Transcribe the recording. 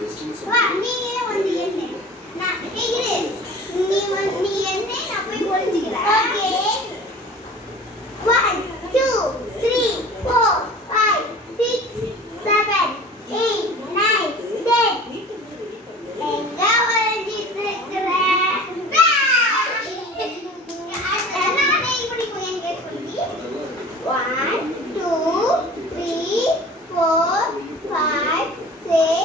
வா நீ வந்து என்ன நான் இரு நீ என்ன நான் போய் ஒளிஞ்சிக்கிறேன் ஓகே 1 2 3 4 5 6 7 8 9 10 எங்க ஒளிஞ்சிட்டு இருக்கற நானே இப்படி போய் எங்க சொல்லி 1 2 3 4 5 6